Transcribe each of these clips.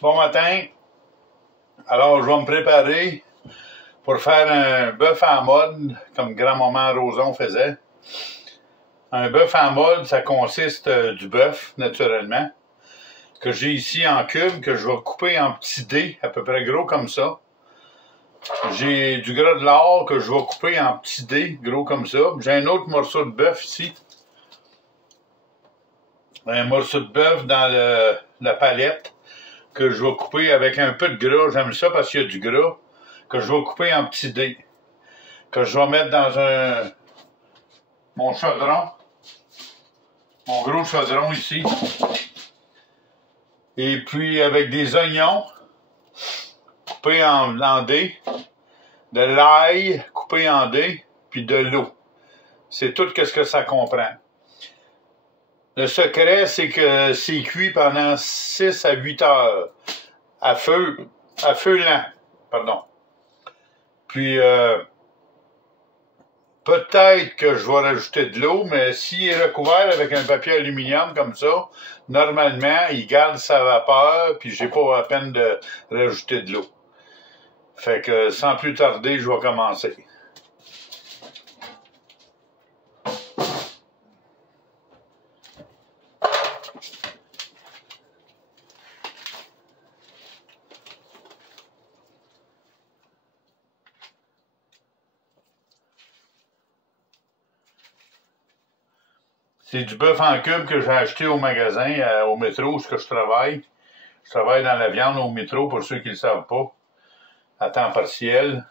Bon matin. Alors, je vais me préparer pour faire un bœuf en mode, comme grand-maman Roson faisait. Un bœuf en mode, ça consiste du bœuf, naturellement, que j'ai ici en cubes, que je vais couper en petits dés, à peu près gros comme ça. J'ai du gras de lard que je vais couper en petits dés, gros comme ça. J'ai un autre morceau de bœuf ici. Un morceau de bœuf dans la palette que je vais couper avec un peu de gras. J'aime ça parce qu'il y a du gras. Que je vais couper en petits dés. Que je vais mettre dans mon chaudron. Mon gros chaudron ici. Et puis avec des oignons coupés en dés. De l'ail coupé en dés. Puis de l'eau. C'est tout ce que ça comprend. Le secret, c'est que c'est cuit pendant 6 à 8 heures. À feu lent, pardon. Puis, peut-être que je vais rajouter de l'eau, mais s'il est recouvert avec un papier aluminium comme ça, normalement, il garde sa vapeur, puis j'ai pas la peine de rajouter de l'eau. Fait que, sans plus tarder, je vais commencer. C'est du bœuf en cube que j'ai acheté au magasin, au métro, où je travaille. Je travaille dans la viande au métro, pour ceux qui ne le savent pas, à temps partiel.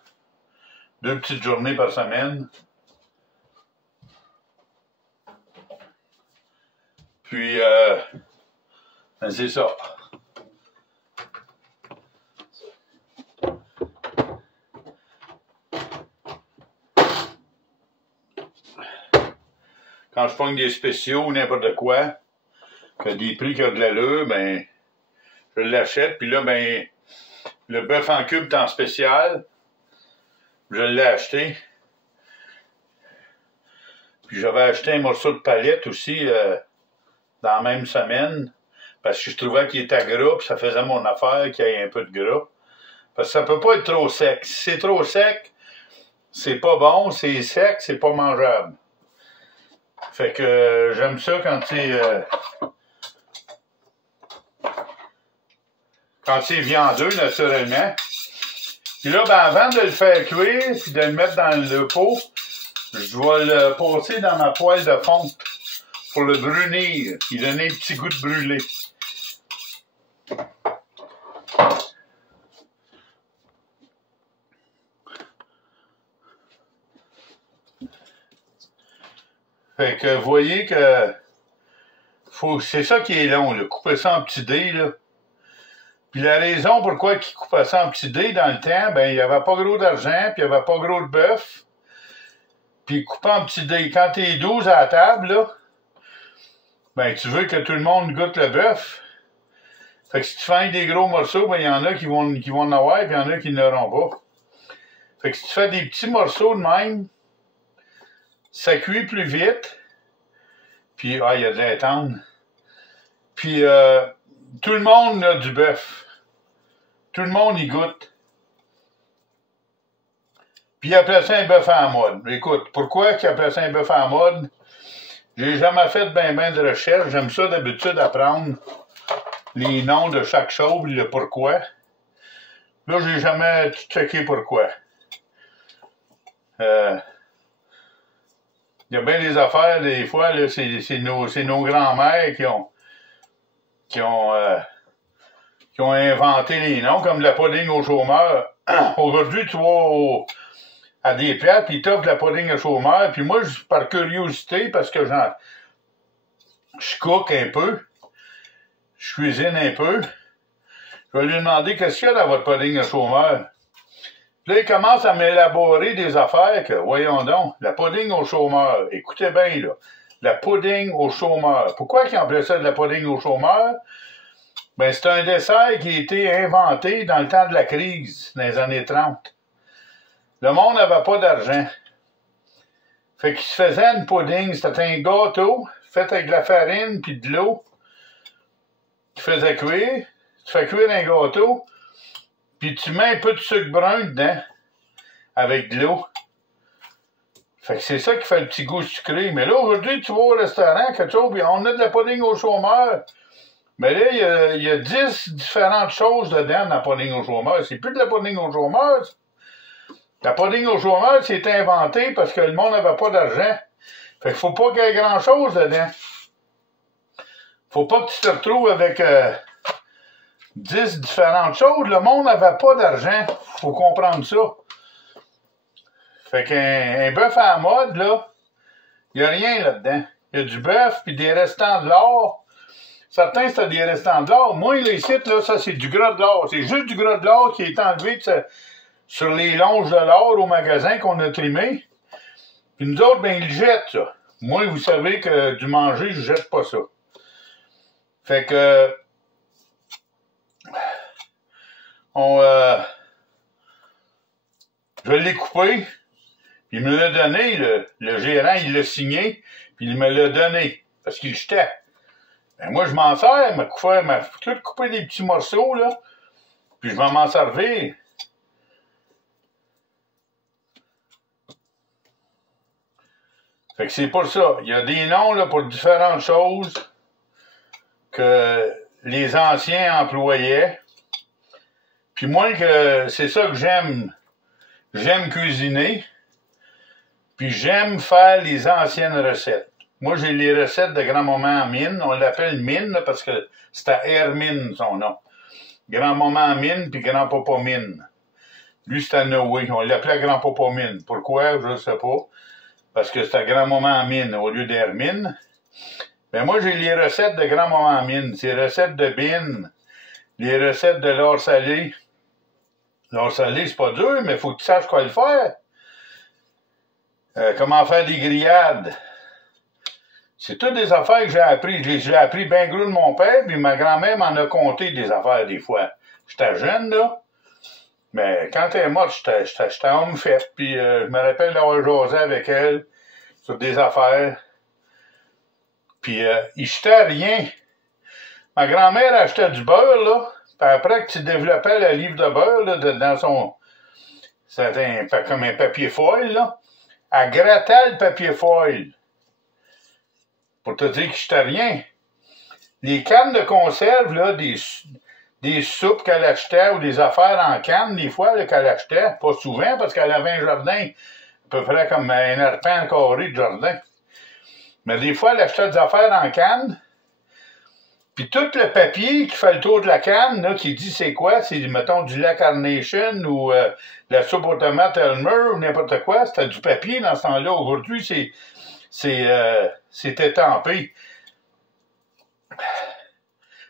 2 petites journées par semaine. Puis, ben c'est ça. Quand je pogne des spéciaux ou n'importe quoi, que des prix qui ont de l'allure, ben, je l'achète. Puis là, ben, le bœuf en cube est en spécial. Je l'ai acheté. Puis j'avais acheté un morceau de palette aussi dans la même semaine. Parce que je trouvais qu'il était gras, puis ça faisait mon affaire qu'il y ait un peu de gras. Parce que ça peut pas être trop sec. Si c'est trop sec, c'est pas bon. C'est sec, c'est pas mangeable. Fait que j'aime ça quand c'est viandeux, naturellement. Puis là, ben, avant de le faire cuire, puis de le mettre dans le pot, je vais le passer dans ma poêle de fonte pour le brunir, puis donner un petit goût de brûlé. Fait que vous voyez que c'est ça qui est long, là, couper ça en petits dés, là. Puis la raison pourquoi ils coupaient ça en petits dés dans le temps, ben il n'y avait pas gros d'argent, puis il n'y avait pas gros de bœuf. Puis ils coupaient en petits dés. Quand t'es 12 à la table, là, ben tu veux que tout le monde goûte le bœuf. Fait que si tu fais des gros morceaux, ben il y en a qui vont en avoir, puis il y en a qui n'auront pas. Fait que si tu fais des petits morceaux de même, ça cuit plus vite. Puis, il y a de l'étendre. Puis, tout le monde a du bœuf. Tout le monde y goûte. Puis, il appelle ça un bœuf en mode. Écoute, pourquoi qu'il appelle ça un bœuf en mode? J'ai jamais fait ben de recherche. J'aime ça d'habitude apprendre les noms de chaque chose, le pourquoi. Là, j'ai jamais checké pourquoi. Il y a bien des affaires, des fois, là, c'est nos grands-mères qui ont inventé les noms, comme la pudding au chômeur. Aujourd'hui, tu vas à des places, puis ils t'offrent de la pudding au chômeur, puis moi, par curiosité, parce que je cook un peu, je cuisine un peu, je vais lui demander qu'est-ce qu'il y a dans votre pudding au chômeur. Puis là, il commence à m'élaborer des affaires que, voyons donc, la pudding au chômeur. Écoutez bien, là. La pudding au chômeur. Pourquoi ils appelaient ça de la pudding au chômeur? Ben, c'est un dessert qui a été inventé dans le temps de la crise, dans les années 30. Le monde n'avait pas d'argent. Fait qu'il se faisait une pudding. C'était un gâteau fait avec de la farine puis de l'eau tu faisais cuire, tu fais cuire un gâteau, puis tu mets un peu de sucre brun dedans, avec de l'eau. Fait que c'est ça qui fait le petit goût sucré. Mais là, aujourd'hui, tu vas au restaurant, quelque chose, puis on a de la pudding au chômeur. Mais là, il y a 10 différentes choses dedans dans la pudding au chômeur. C'est plus de la pudding au chômeur. La pudding au chômeur, c'est inventé parce que le monde n'avait pas d'argent. Fait qu'il faut pas qu'il y ait grand-chose dedans. Faut pas que tu te retrouves avec 10 différentes choses. Le monde n'avait pas d'argent. Faut comprendre ça. Fait qu'un bœuf à la mode, là, il n'y a rien là-dedans. Il y a du bœuf puis des restants de l'or. Certains, c'était des restants de l'or. Moi, les sites, là, ça, c'est du gras de l'or. C'est juste du gras de l'or qui est enlevé sur les longes de l'or au magasin qu'on a trimé. Puis nous autres, ben, ils le jettent, ça. Moi, vous savez que du manger, je jette pas ça. Fait que... je l'ai coupé. Puis il me l'a donné, le gérant, il l'a signé, puis il me l'a donné, parce qu'il le jetait. Ben moi, je m'en sers, m'a tout coupé des petits morceaux, là, puis je vais m'en servir. Fait que c'est pour ça. Il y a des noms, là, pour différentes choses que les anciens employaient. Puis moi, c'est ça que j'aime. J'aime cuisiner. Puis j'aime faire les anciennes recettes. Moi, j'ai les recettes de grand-maman Mine. On l'appelle Mine là, parce que c'était Hermine, son nom. Grand-maman Mine puis grand-papa Mine. Lui, c'était Noé. On l'appelait grand-papa Mine. Pourquoi? Je ne sais pas. Parce que c'était grand-maman Mine au lieu d'Hermine. Mais moi, j'ai les recettes de grand-maman Mine. C'est les recettes de Bine. Les recettes de l'or salé. L'or salé, c'est pas dur, mais il faut que tu saches quoi le faire. Comment faire des grillades. C'est toutes des affaires que j'ai appris. J'ai appris bien gros de mon père, puis ma grand-mère m'en a compté des affaires des fois. J'étais jeune, là. Mais quand elle est morte, j'étais homme fait. Puis je me rappelle d'avoir jasé avec elle sur des affaires. Puis il jetait rien. Ma grand-mère achetait du beurre, là. Puis après que tu développais le livre de beurre, là, dans son... C'était comme un papier foil, là. Elle grattait le papier foil. Pour te dire que j'étais rien. Les cannes de conserve, là, des soupes qu'elle achetait ou des affaires en canne, des fois, qu'elle achetait, pas souvent, parce qu'elle avait un jardin à peu près comme un arpent carré de jardin. Mais des fois, elle achetait des affaires en canne, puis tout le papier qui fait le tour de la canne, là, qui dit c'est quoi, c'est, mettons, du lait Carnation ou la soupe aux tomates Elmer ou n'importe quoi, c'était du papier dans ce temps-là. Aujourd'hui, c'est étampé.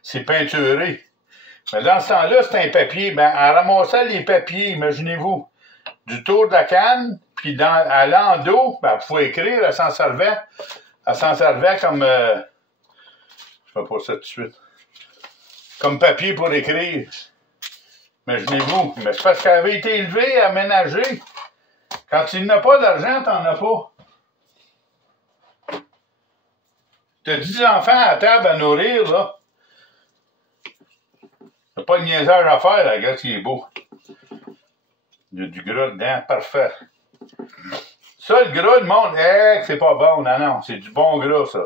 C'est peinturé. Mais dans ce temps-là, c'était un papier. Ben, elle ramassait les papiers, imaginez-vous, du tour de la canne, puis à l'endos, ben, elle pouvait écrire, elle s'en servait comme... je fais pas ça tout de suite. Comme papier pour écrire. Imaginez-vous. Mais c'est parce qu'elle avait été élevée, aménagée. Quand tu n'as pas d'argent, t'en as pas. T'as 10 enfants à table à nourrir, là. T'as pas de niaisage à faire, là. Regarde s'il est beau. Il y a du gras dedans, parfait. Ça, le gras, le monde, c'est pas bon. Non, non, c'est du bon gras, ça.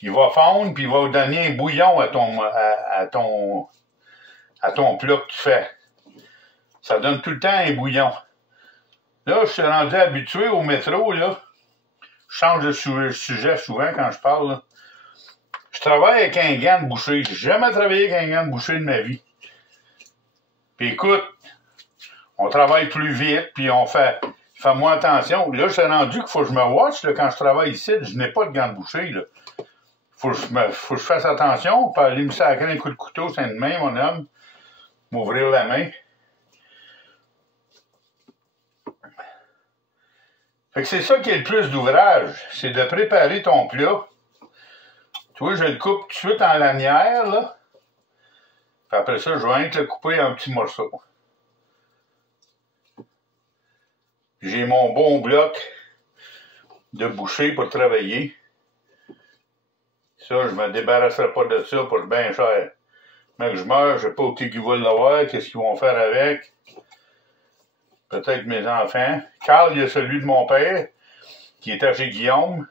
Il va fondre, puis il va donner un bouillon à ton plat que tu fais. Ça donne tout le temps un bouillon. Là, je suis rendu habitué au métro, là. Je change de sujet souvent quand je parle, là. Je travaille avec un gant de boucher. J'ai jamais travaillé avec un gant de boucher de ma vie. Puis écoute, on travaille plus vite, puis on fait moins attention. Là, je suis rendu qu'il faut que je me watch, là, quand je travaille ici, je n'ai pas de gant de boucher, là. Faut que je fasse attention, pas aller me sacrer un coup de couteau, c'est une main, mon homme. M'ouvrir la main. Fait que c'est ça qui est le plus d'ouvrage, c'est de préparer ton plat. Tu vois, je le coupe tout de suite en lanière, là. Puis après ça, je vais rien que le couper en petits morceaux. J'ai mon bon bloc de boucher pour travailler. Ça, je me débarrasserai pas de ça pour bien cher. Mais que je meurs, je sais pas qui va l'avoir, qu'est-ce qu'ils vont faire avec. Peut-être mes enfants. Carl, il y a celui de mon père, qui était chez Guillaume.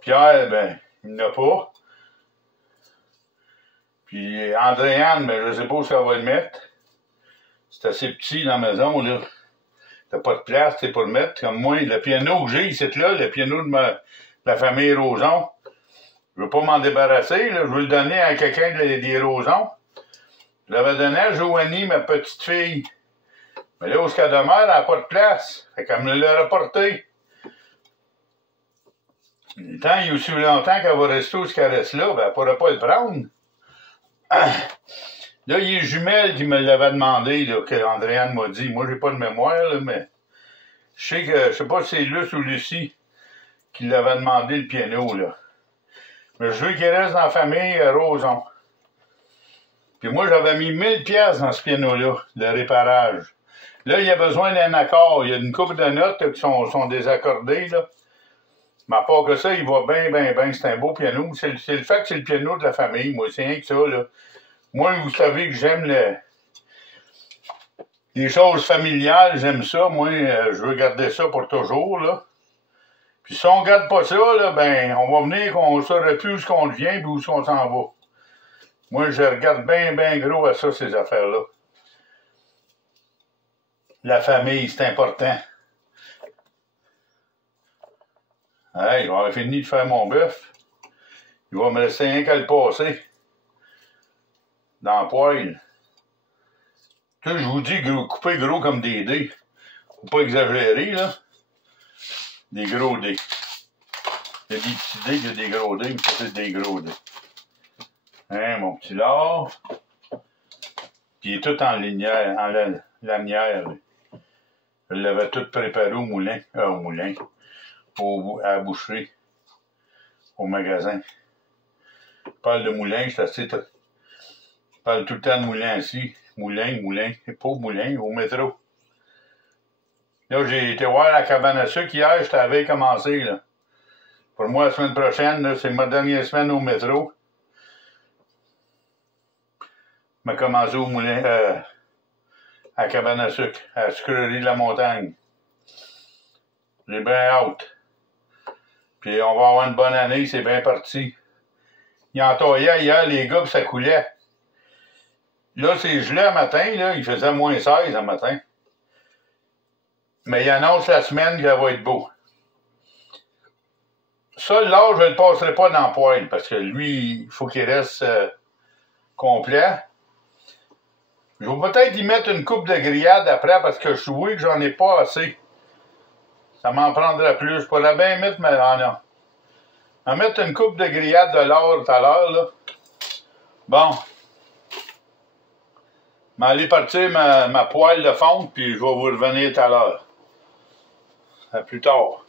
Pierre, ben, il n'a pas. Puis Andréane, ben, je sais pas où ça va le mettre. C'est assez petit dans la maison, là. T'as pas de place, c'est pour le mettre. Comme moi, le piano que j'ai ici, là, le piano de la famille Roson, je veux pas m'en débarrasser, là. Je veux le donner à quelqu'un des Rosons. Je l'avais donné à Joanie, ma petite fille. Mais là, où ce qu'elle demeure, elle n'a pas de place. Fait qu'elle me l'a reporté. Tant il y a aussi longtemps qu'elle va rester où ce qu'elle reste là, ben, elle pourrait pas le prendre. Là, il y a Jumelle qui me l'avait demandé, là, que Andréane m'a dit. Moi, j'ai pas de mémoire, là, mais je sais pas si c'est Luce ou Lucie qui l'avait demandé le piano, là. Mais je veux qu'il reste dans la famille Roson. Puis moi, j'avais mis 1000 pièces dans ce piano-là, de réparage. Là, il y a besoin d'un accord. Il y a une couple de notes là, qui sont désaccordées, là. Mais à part que ça, il va bien. C'est un beau piano. C'est le fait que c'est le piano de la famille, moi. C'est rien que ça, là. Moi, vous savez que j'aime les choses familiales. J'aime ça. Moi, je veux garder ça pour toujours, là. Puis si on garde pas ça, là, ben, on va venir qu'on ne saurait plus où ce qu'on devient et où ce qu'on s'en va. Moi, je regarde bien gros à ça, ces affaires-là. La famille, c'est important. Hey, j'aurais fini de faire mon bœuf. Il va me laisser rien qu'à le passer. Dans la poêle. Tu sais, je vous dis, couper gros comme des dés. Faut pas exagérer, là. Des gros dés. Il y a des petits dés, il y a des gros dés, mais ça, c'est des gros dés. Hein, mon petit lard. Puis il est tout en lanière, lanière. Je l'avais tout préparé au moulin. À la boucherie. Au magasin. Je parle de moulin, c'est assez... Je parle tout le temps de moulin ici. Moulin. Pas au moulin, au métro. Là, j'ai été voir la cabane à sucre hier, j'étais avait commencé, là. Pour moi, la semaine prochaine, c'est ma dernière semaine au métro. Je vais commencer au moulin, à la cabane à sucre, à la sucrerie de la montagne. J'ai bien hâte. Puis on va avoir une bonne année, c'est bien parti. Il entaillait hier, les gars, puis ça coulait. Là, c'est gelé le matin, là, il faisait moins 16 le matin. Mais il annonce la semaine qu'elle va être beau. Ça, là, je ne le passerai pas dans le poêle, parce que lui, il faut qu'il reste complet. Je vais peut-être y mettre une coupe de grillade après, parce que je suis que j'en ai pas assez. Ça m'en prendrait plus. Je pourrais bien mettre, mais non. Je vais mettre une coupe de grillade de l'or tout à l'heure, là. Bon. Je vais aller partir ma poêle de fonte, puis je vais vous revenir tout à l'heure. À plus tard.